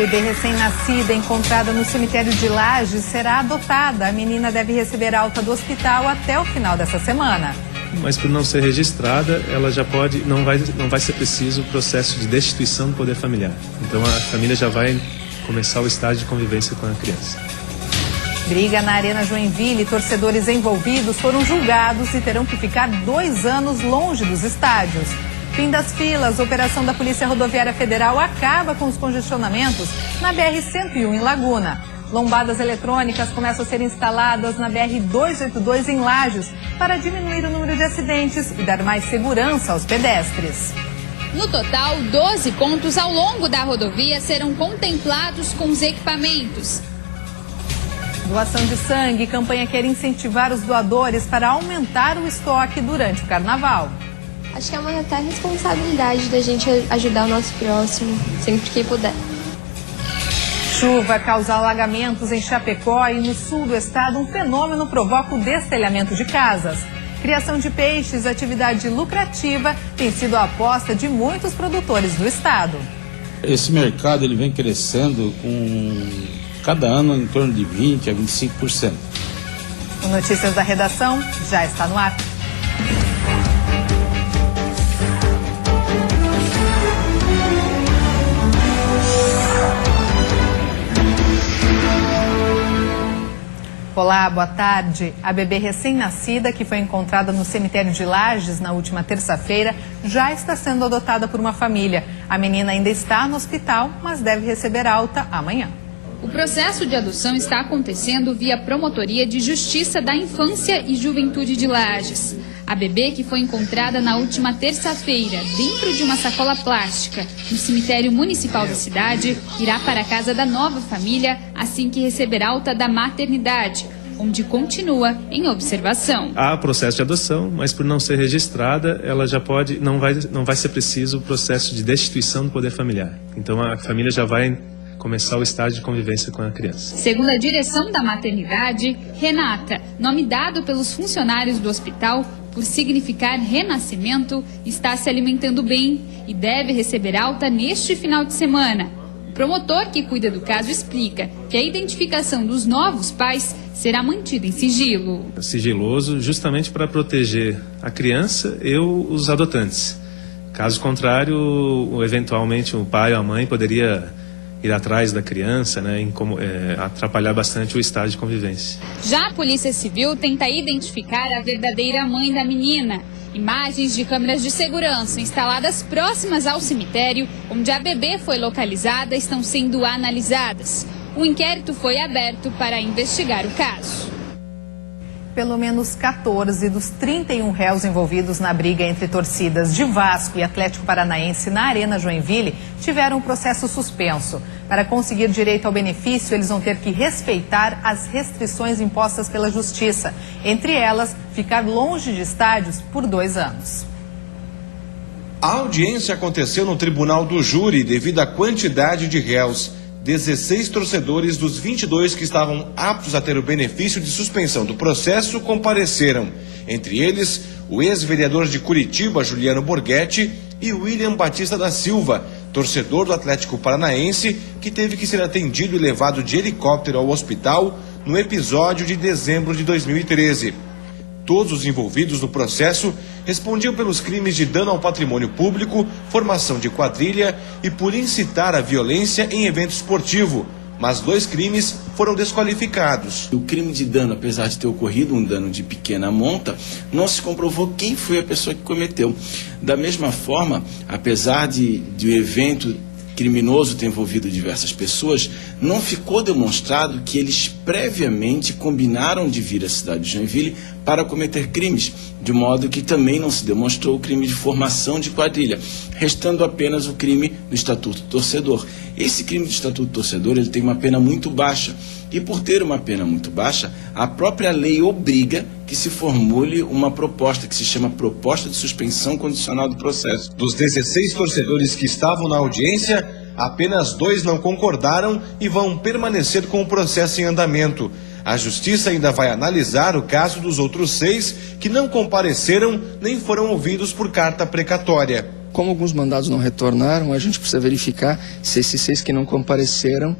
bebê recém-nascida encontrada no cemitério de Lages será adotada. A menina deve receber alta do hospital até o final dessa semana. Mas por não ser registrada, ela já pode, não vai ser preciso o processo de destituição do poder familiar. Então a família já vai começar o estágio de convivência com a criança. Briga na Arena Joinville, torcedores envolvidos foram julgados e terão que ficar 2 anos longe dos estádios. Fim das filas, operação da Polícia Rodoviária Federal acaba com os congestionamentos na BR-101 em Laguna. Lombadas eletrônicas começam a ser instaladas na BR-282 em Lages para diminuir o número de acidentes e dar mais segurança aos pedestres. No total, 12 pontos ao longo da rodovia serão contemplados com os equipamentos. Doação de sangue, campanha quer incentivar os doadores para aumentar o estoque durante o carnaval. Acho que é uma até responsabilidade da gente ajudar o nosso próximo, sempre que puder. Chuva causa alagamentos em Chapecó e no sul do estado. Um fenômeno provoca o destelhamento de casas. Criação de peixes, atividade lucrativa, tem sido a aposta de muitos produtores do estado. Esse mercado ele vem crescendo com cada ano em torno de 20% a 25%. O Notícias da Redação já está no ar. Olá, boa tarde. A bebê recém-nascida, que foi encontrada no cemitério de Lages na última terça-feira, já está sendo adotada por uma família. A menina ainda está no hospital, mas deve receber alta amanhã. O processo de adoção está acontecendo via Promotoria de Justiça da Infância e Juventude de Lages. A bebê, que foi encontrada na última terça-feira dentro de uma sacola plástica no cemitério municipal da cidade, irá para a casa da nova família assim que receber alta da maternidade, onde continua em observação. Há processo de adoção, mas por não ser registrada, ela já pode, não vai ser preciso o processo de destituição do poder familiar. Então a família já vai começar o estágio de convivência com a criança. Segundo a direção da maternidade, Renata, nome dado pelos funcionários do hospital por significar renascimento, está se alimentando bem e deve receber alta neste final de semana. O promotor que cuida do caso explica que a identificação dos novos pais será mantida em sigilo. Sigiloso justamente para proteger a criança e os adotantes. Caso contrário, eventualmente o pai ou a mãe poderia ir atrás da criança, né, atrapalhar bastante o estágio de convivência. Já a Polícia Civil tenta identificar a verdadeira mãe da menina. Imagens de câmeras de segurança instaladas próximas ao cemitério, onde a bebê foi localizada, estão sendo analisadas. O inquérito foi aberto para investigar o caso. Pelo menos 14 dos 31 réus envolvidos na briga entre torcidas de Vasco e Atlético Paranaense na Arena Joinville tiveram o processo suspenso. Para conseguir direito ao benefício, eles vão ter que respeitar as restrições impostas pela Justiça. Entre elas, ficar longe de estádios por 2 anos. A audiência aconteceu no Tribunal do Júri devido à quantidade de réus. 16 torcedores dos 22 que estavam aptos a ter o benefício de suspensão do processo compareceram. Entre eles, o ex-vereador de Curitiba, Juliano Borghetti, e William Batista da Silva, torcedor do Atlético Paranaense, que teve que ser atendido e levado de helicóptero ao hospital no episódio de dezembro de 2013. Todos os envolvidos no processo respondiam pelos crimes de dano ao patrimônio público, formação de quadrilha e por incitar a violência em evento esportivo, mas 2 crimes foram desqualificados. O crime de dano, apesar de ter ocorrido um dano de pequena monta, não se comprovou quem foi a pessoa que cometeu. Da mesma forma, apesar de o evento criminoso ter envolvido diversas pessoas, não ficou demonstrado que eles previamente combinaram de vir à cidade de Joinville para cometer crimes, de modo que também não se demonstrou o crime de formação de quadrilha, restando apenas o crime do Estatuto do Torcedor. Esse crime do Estatuto do Torcedor ele tem uma pena muito baixa, e por ter uma pena muito baixa, a própria lei obriga que se formule uma proposta que se chama Proposta de Suspensão Condicional do Processo. Dos 16 torcedores que estavam na audiência, apenas 2 não concordaram e vão permanecer com o processo em andamento. A Justiça ainda vai analisar o caso dos outros 6 que não compareceram nem foram ouvidos por carta precatória. Como alguns mandados não retornaram, a gente precisa verificar se esses 6 que não compareceram,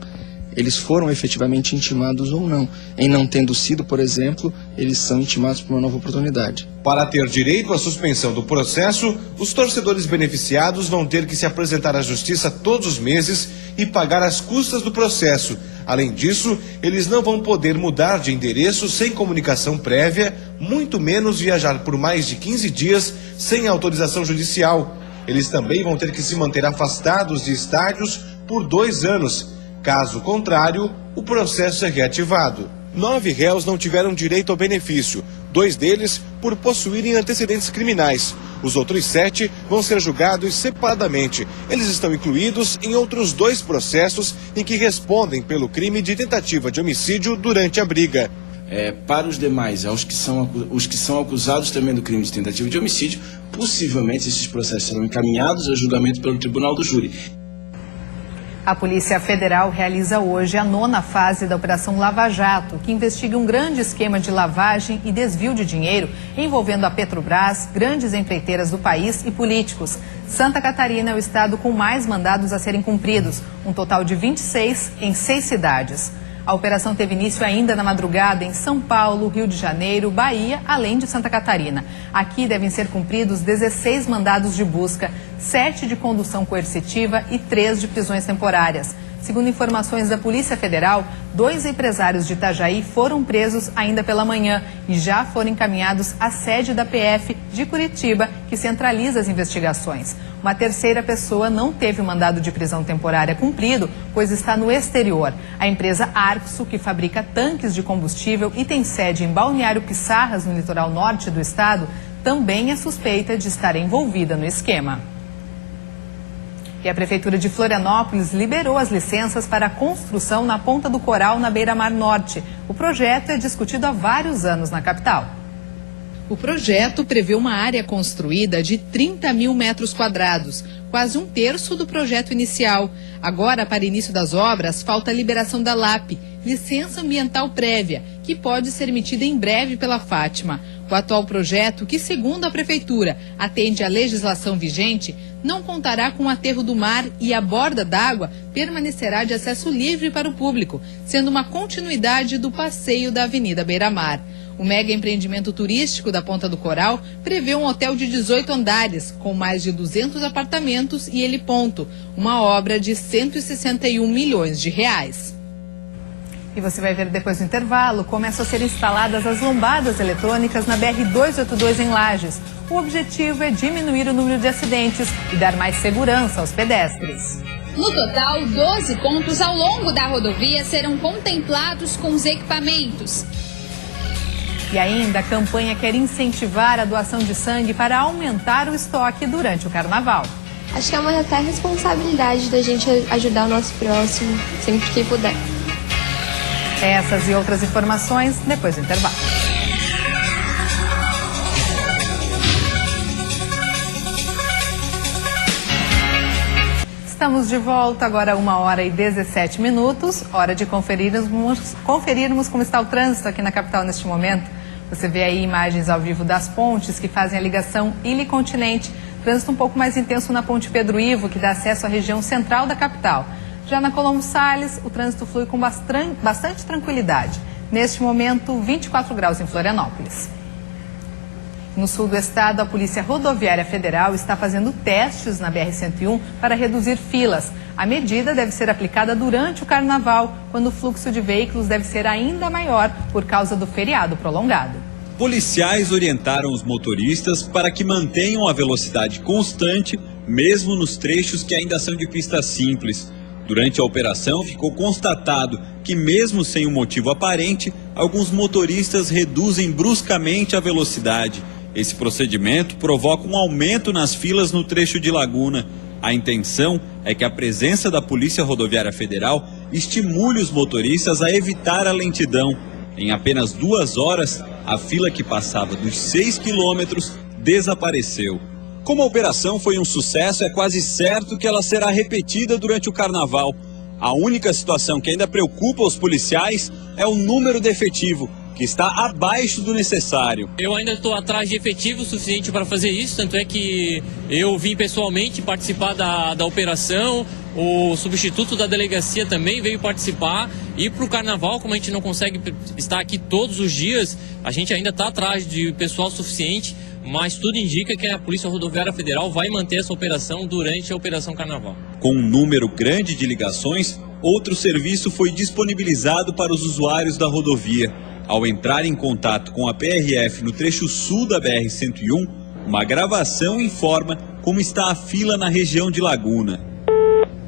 eles foram efetivamente intimados ou não. Em não tendo sido, por exemplo, eles são intimados para uma nova oportunidade. Para ter direito à suspensão do processo, os torcedores beneficiados vão ter que se apresentar à Justiça todos os meses e pagar as custas do processo. Além disso, eles não vão poder mudar de endereço sem comunicação prévia, muito menos viajar por mais de 15 dias sem autorização judicial. Eles também vão ter que se manter afastados de estádios por 2 anos. Caso contrário, o processo é reativado. 9 réus não tiveram direito ao benefício, 2 deles por possuírem antecedentes criminais. Os outros 7 vão ser julgados separadamente. Eles estão incluídos em outros 2 processos em que respondem pelo crime de tentativa de homicídio durante a briga. Para os demais, os que são acusados também do crime de tentativa de homicídio, possivelmente esses processos serão encaminhados a julgamento pelo Tribunal do Júri. A Polícia Federal realiza hoje a 9ª fase da Operação Lava Jato, que investiga um grande esquema de lavagem e desvio de dinheiro envolvendo a Petrobras, grandes empreiteiras do país e políticos. Santa Catarina é o estado com mais mandados a serem cumpridos, um total de 26 em 6 cidades. A operação teve início ainda na madrugada em São Paulo, Rio de Janeiro, Bahia, além de Santa Catarina. Aqui devem ser cumpridos 16 mandados de busca, 7 de condução coercitiva e 3 de prisões temporárias. Segundo informações da Polícia Federal, 2 empresários de Itajaí foram presos ainda pela manhã e já foram encaminhados à sede da PF de Curitiba, que centraliza as investigações. Uma terceira pessoa não teve o mandado de prisão temporária cumprido, pois está no exterior. A empresa Arxo, que fabrica tanques de combustível e tem sede em Balneário Pissarras, no litoral norte do estado, também é suspeita de estar envolvida no esquema. E a Prefeitura de Florianópolis liberou as licenças para a construção na Ponta do Coral, na Beira-Mar Norte. O projeto é discutido há vários anos na capital. O projeto prevê uma área construída de 30 mil metros quadrados, quase 1/3 do projeto inicial. Agora, para início das obras, falta a liberação da LAP, licença ambiental prévia, que pode ser emitida em breve pela Fátima. O atual projeto, que segundo a Prefeitura atende à legislação vigente, não contará com o aterro do mar e a borda d'água permanecerá de acesso livre para o público, sendo uma continuidade do passeio da Avenida Beira-Mar. O mega empreendimento turístico da Ponta do Coral prevê um hotel de 18 andares, com mais de 200 apartamentos e heliponto, uma obra de 161 milhões de reais. E você vai ver depois do intervalo, começam a ser instaladas as lombadas eletrônicas na BR-282 em Lages. O objetivo é diminuir o número de acidentes e dar mais segurança aos pedestres. No total, 12 pontos ao longo da rodovia serão contemplados com os equipamentos. E ainda a campanha quer incentivar a doação de sangue para aumentar o estoque durante o carnaval. Acho que é uma até responsabilidade da gente ajudar o nosso próximo, sempre que puder. Essas e outras informações depois do intervalo. Estamos de volta, agora 1h17, hora de conferirmos como está o trânsito aqui na capital neste momento. Você vê aí imagens ao vivo das pontes que fazem a ligação Ilha-Continente. Trânsito um pouco mais intenso na ponte Pedro Ivo, que dá acesso à região central da capital. Já na Colombo Salles, o trânsito flui com bastante tranquilidade. Neste momento, 24 graus em Florianópolis. No sul do estado, a Polícia Rodoviária Federal está fazendo testes na BR-101 para reduzir filas. A medida deve ser aplicada durante o carnaval, quando o fluxo de veículos deve ser ainda maior por causa do feriado prolongado. Policiais orientaram os motoristas para que mantenham a velocidade constante, mesmo nos trechos que ainda são de pista simples. Durante a operação, ficou constatado que, mesmo sem um motivo aparente, alguns motoristas reduzem bruscamente a velocidade. Esse procedimento provoca um aumento nas filas no trecho de Laguna. A intenção é que a presença da Polícia Rodoviária Federal estimule os motoristas a evitar a lentidão. Em apenas 2 horas, a fila que passava dos 6 quilômetros desapareceu. Como a operação foi um sucesso, é quase certo que ela será repetida durante o carnaval. A única situação que ainda preocupa os policiais é o número de efetivo, que está abaixo do necessário. Eu ainda estou atrás de efetivo suficiente para fazer isso, tanto é que eu vim pessoalmente participar da operação, o substituto da delegacia também veio participar, e para o carnaval, como a gente não consegue estar aqui todos os dias, a gente ainda está atrás de pessoal suficiente, mas tudo indica que a Polícia Rodoviária Federal vai manter essa operação durante a Operação Carnaval. Com um número grande de ligações, outro serviço foi disponibilizado para os usuários da rodovia. Ao entrar em contato com a PRF no trecho sul da BR-101, uma gravação informa como está a fila na região de Laguna.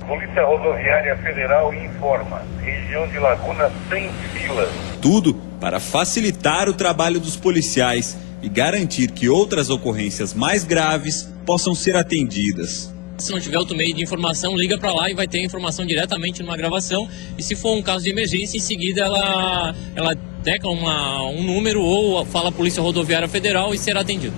Polícia Rodoviária Federal informa, região de Laguna sem filas. Tudo para facilitar o trabalho dos policiais e garantir que outras ocorrências mais graves possam ser atendidas. Se não tiver outro meio de informação, liga para lá e vai ter a informação diretamente numa gravação. E se for um caso de emergência, em seguida ela tecla um número ou fala Polícia Rodoviária Federal e será atendido.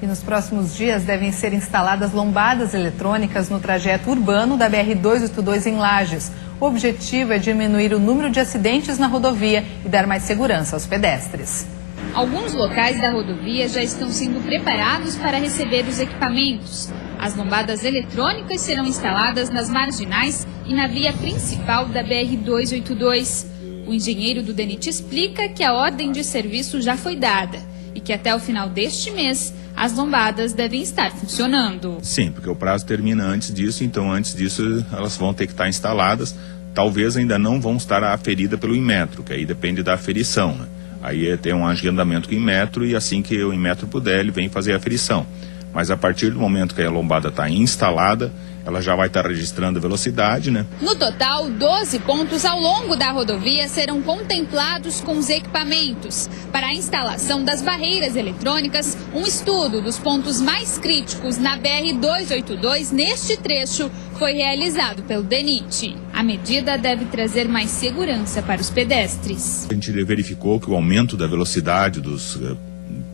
E nos próximos dias devem ser instaladas lombadas eletrônicas no trajeto urbano da BR-282 em Lages. O objetivo é diminuir o número de acidentes na rodovia e dar mais segurança aos pedestres. Alguns locais da rodovia já estão sendo preparados para receber os equipamentos. As lombadas eletrônicas serão instaladas nas marginais e na via principal da BR-282. O engenheiro do DENIT explica que a ordem de serviço já foi dada e que até o final deste mês as lombadas devem estar funcionando. Sim, porque o prazo termina antes disso, então antes disso elas vão ter que estar instaladas. Talvez ainda não vão estar aferidas pelo Inmetro, que aí depende da aferição, né? Aí tem um agendamento com o Inmetro e assim que o Inmetro puder, ele vem fazer a aferição. Mas a partir do momento que a lombada está instalada, ela já vai estar registrando a velocidade, né? No total, 12 pontos ao longo da rodovia serão contemplados com os equipamentos. Para a instalação das barreiras eletrônicas, um estudo dos pontos mais críticos na BR-282 neste trecho foi realizado pelo DENIT. A medida deve trazer mais segurança para os pedestres. A gente verificou que o aumento da velocidade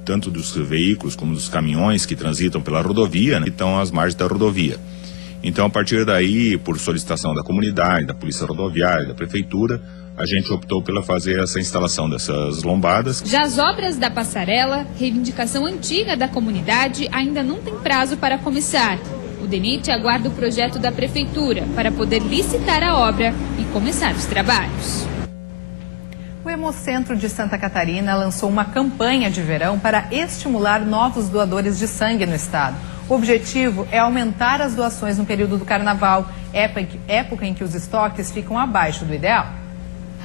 tanto dos veículos como dos caminhões que transitam pela rodovia, né, estão às margens da rodovia. Então, a partir daí, por solicitação da comunidade, da Polícia Rodoviária, da Prefeitura, a gente optou pela fazer essa instalação dessas lombadas. Já as obras da passarela, reivindicação antiga da comunidade, ainda não tem prazo para começar. O DENIT aguarda o projeto da Prefeitura para poder licitar a obra e começar os trabalhos. O Hemocentro de Santa Catarina lançou uma campanha de verão para estimular novos doadores de sangue no estado. O objetivo é aumentar as doações no período do carnaval, época em que os estoques ficam abaixo do ideal.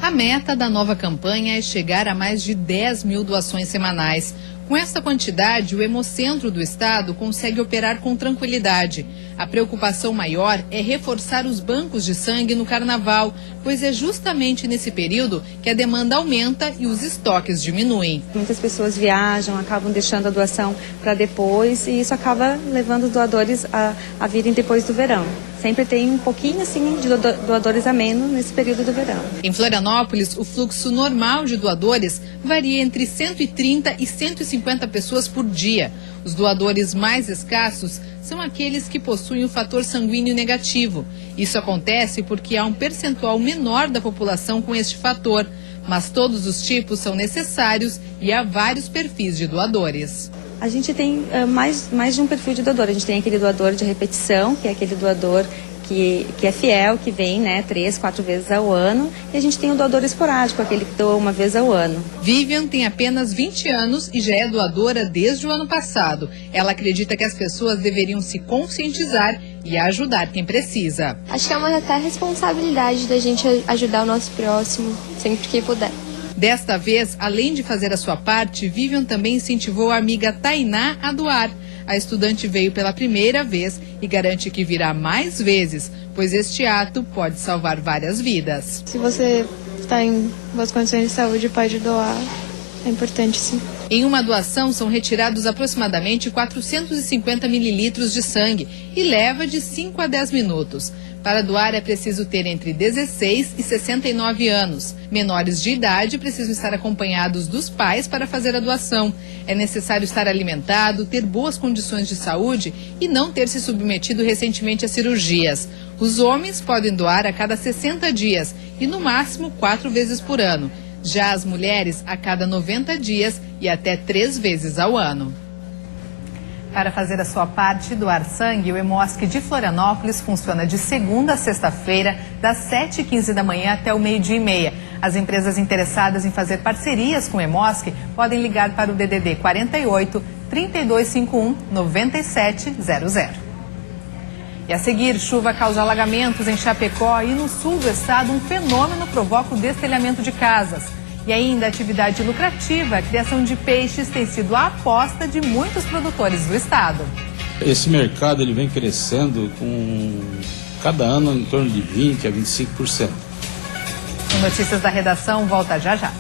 A meta da nova campanha é chegar a mais de 10 mil doações semanais. Com essa quantidade, o Hemocentro do estado consegue operar com tranquilidade. A preocupação maior é reforçar os bancos de sangue no carnaval, pois é justamente nesse período que a demanda aumenta e os estoques diminuem. Muitas pessoas viajam, acabam deixando a doação para depois e isso acaba levando os doadores a virem depois do verão. Sempre tem um pouquinho assim de doadores a menos nesse período do verão. Em Florianópolis, o fluxo normal de doadores varia entre 130 e 150 pessoas por dia. Os doadores mais escassos são aqueles que possuem o fator sanguíneo negativo. Isso acontece porque há um percentual menor da população com este fator, mas todos os tipos são necessários e há vários perfis de doadores. A gente tem mais de um perfil de doador. A gente tem aquele doador de repetição, que é aquele doador que é fiel, que vem 3, 4 vezes ao ano. E a gente tem o doador esporádico, aquele que doa uma vez ao ano. Vivian tem apenas 20 anos e já é doadora desde o ano passado. Ela acredita que as pessoas deveriam se conscientizar e ajudar quem precisa. Acho que é uma até responsabilidade da gente ajudar o nosso próximo, sempre que puder. Desta vez, além de fazer a sua parte, Vivian também incentivou a amiga Tainá a doar. A estudante veio pela primeira vez e garante que virá mais vezes, pois este ato pode salvar várias vidas. Se você está em boas condições de saúde, pode doar. É importante, sim. Em uma doação, são retirados aproximadamente 450 mililitros de sangue e leva de 5 a 10 minutos. Para doar é preciso ter entre 16 e 69 anos. Menores de idade precisam estar acompanhados dos pais para fazer a doação. É necessário estar alimentado, ter boas condições de saúde e não ter se submetido recentemente a cirurgias. Os homens podem doar a cada 60 dias e no máximo 4 vezes por ano. Já as mulheres, a cada 90 dias e até 3 vezes ao ano. Para fazer a sua parte e doar sangue, o Hemosc de Florianópolis funciona de segunda a sexta-feira, das 7h15 da manhã até o 12h30. As empresas interessadas em fazer parcerias com o Hemosc podem ligar para o DDD 48 3251 9700. E a seguir, chuva causa alagamentos em Chapecó e no sul do estado um fenômeno provoca o destelhamento de casas. E ainda atividade lucrativa, a criação de peixes tem sido a aposta de muitos produtores do estado. Esse mercado ele vem crescendo com cada ano em torno de 20% a 25%. O Notícias da Redação volta já já.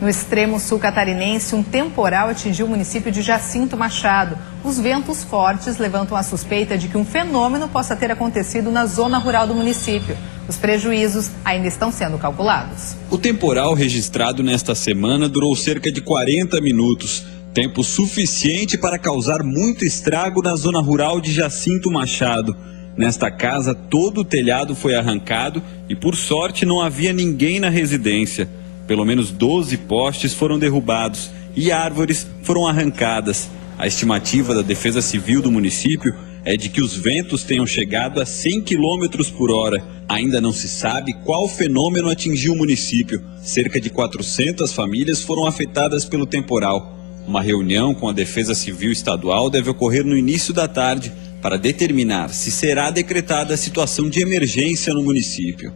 No extremo sul catarinense, um temporal atingiu o município de Jacinto Machado. Os ventos fortes levantam a suspeita de que um fenômeno possa ter acontecido na zona rural do município. Os prejuízos ainda estão sendo calculados. O temporal registrado nesta semana durou cerca de 40 minutos. Tempo suficiente para causar muito estrago na zona rural de Jacinto Machado. Nesta casa, todo o telhado foi arrancado e, por sorte, não havia ninguém na residência. Pelo menos 12 postes foram derrubados e árvores foram arrancadas. A estimativa da Defesa Civil do município é de que os ventos tenham chegado a 100 km por hora. Ainda não se sabe qual fenômeno atingiu o município. Cerca de 400 famílias foram afetadas pelo temporal. Uma reunião com a Defesa Civil Estadual deve ocorrer no início da tarde para determinar se será decretada a situação de emergência no município.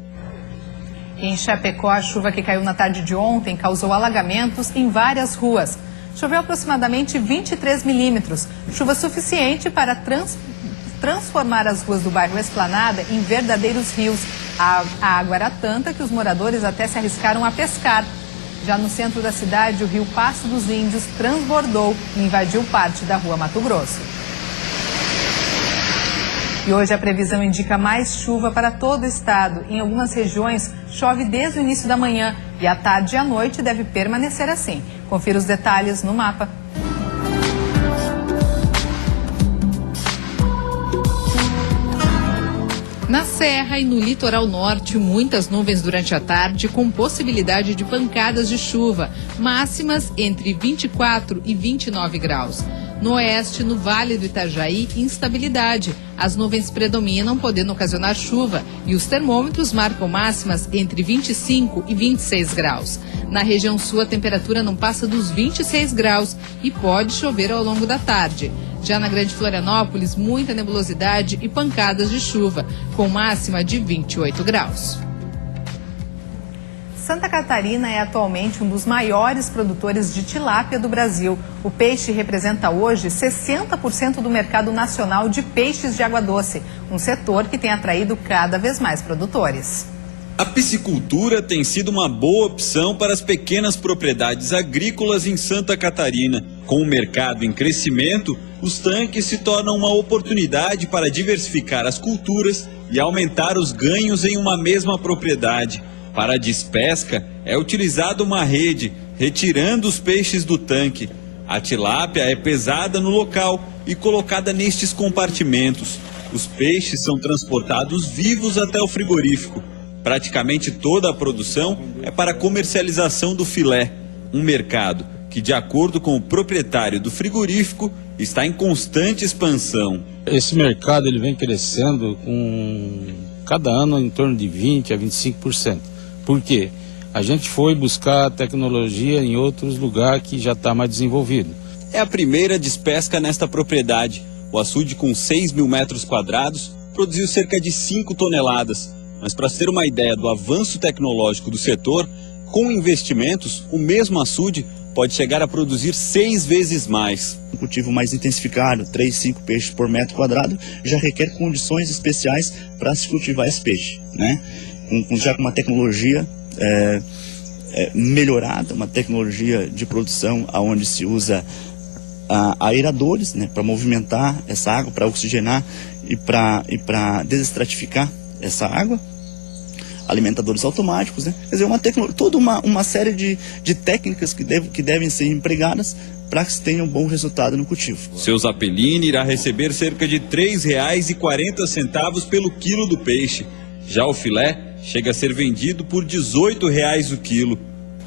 Em Chapecó, a chuva que caiu na tarde de ontem causou alagamentos em várias ruas. Choveu aproximadamente 23 milímetros, chuva suficiente para transformar as ruas do bairro Esplanada em verdadeiros rios. A água era tanta que os moradores até se arriscaram a pescar. Já no centro da cidade, o rio Passo dos Índios transbordou e invadiu parte da rua Mato Grosso. E hoje a previsão indica mais chuva para todo o estado. Em algumas regiões, chove desde o início da manhã e à tarde e à noite deve permanecer assim. Confira os detalhes no mapa. Na Serra e no litoral norte, muitas nuvens durante a tarde com possibilidade de pancadas de chuva, máximas entre 24 e 29 graus. No oeste, no Vale do Itajaí, instabilidade. As nuvens predominam, podendo ocasionar chuva, e os termômetros marcam máximas entre 25 e 26 graus. Na região sul, a temperatura não passa dos 26 graus e pode chover ao longo da tarde. Já na Grande Florianópolis, muita nebulosidade e pancadas de chuva, com máxima de 28 graus. Santa Catarina é atualmente um dos maiores produtores de tilápia do Brasil. O peixe representa hoje 60% do mercado nacional de peixes de água doce, um setor que tem atraído cada vez mais produtores. A piscicultura tem sido uma boa opção para as pequenas propriedades agrícolas em Santa Catarina. Com o mercado em crescimento, os tanques se tornam uma oportunidade para diversificar as culturas e aumentar os ganhos em uma mesma propriedade. Para a despesca, é utilizada uma rede, retirando os peixes do tanque. A tilápia é pesada no local e colocada nestes compartimentos. Os peixes são transportados vivos até o frigorífico. Praticamente toda a produção é para a comercialização do filé, um mercado que, de acordo com o proprietário do frigorífico, está em constante expansão. Esse mercado ele vem crescendo com cada ano em torno de 20% a 25%. Por quê? A gente foi buscar tecnologia em outros lugares que já está mais desenvolvido. É a primeira despesca nesta propriedade. O açude, com 6 mil metros quadrados, produziu cerca de 5 toneladas. Mas para ter uma ideia do avanço tecnológico do setor, com investimentos, o mesmo açude pode chegar a produzir 6 vezes mais. Um cultivo mais intensificado, 3, 5 peixes por metro quadrado, já requer condições especiais para se cultivar esse peixe, né? Já com uma tecnologia melhorada, uma tecnologia de produção onde se usa aeradores, né, para movimentar essa água, para oxigenar e para desestratificar essa água, alimentadores automáticos, né? Quer dizer, toda uma série de técnicas que devem ser empregadas para que se tenha um bom resultado no cultivo. Seu Zappellini irá receber cerca de R$ 3,40 pelo quilo do peixe. Já o filé chega a ser vendido por R$ 18 o quilo.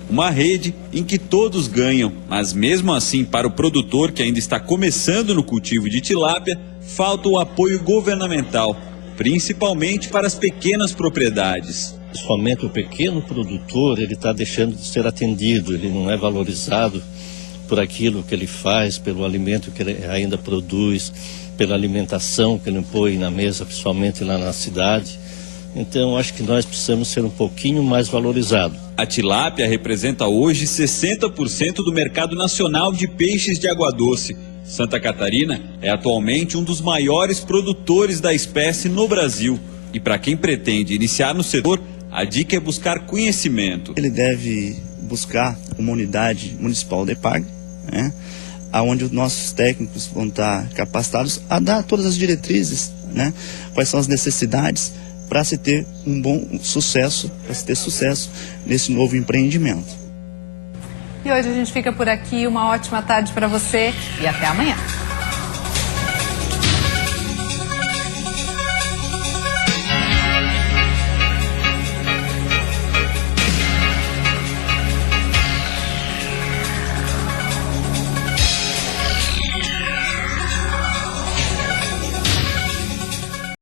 Uma rede em que todos ganham, mas mesmo assim para o produtor que ainda está começando no cultivo de tilápia, falta o apoio governamental, principalmente para as pequenas propriedades. Somente o pequeno produtor ele está deixando de ser atendido, ele não é valorizado por aquilo que ele faz, pelo alimento que ele ainda produz, pela alimentação que ele põe na mesa, principalmente lá na cidade. Então, acho que nós precisamos ser um pouquinho mais valorizados. A tilápia representa hoje 60% do mercado nacional de peixes de água doce. Santa Catarina é atualmente um dos maiores produtores da espécie no Brasil. E para quem pretende iniciar no setor, a dica é buscar conhecimento. Ele deve buscar uma unidade municipal de EPAG, né, onde os nossos técnicos vão estar capacitados a dar todas as diretrizes, né, quais são as necessidades para se ter um bom sucesso, para se ter sucesso nesse novo empreendimento. E hoje a gente fica por aqui. Uma ótima tarde para você e até amanhã.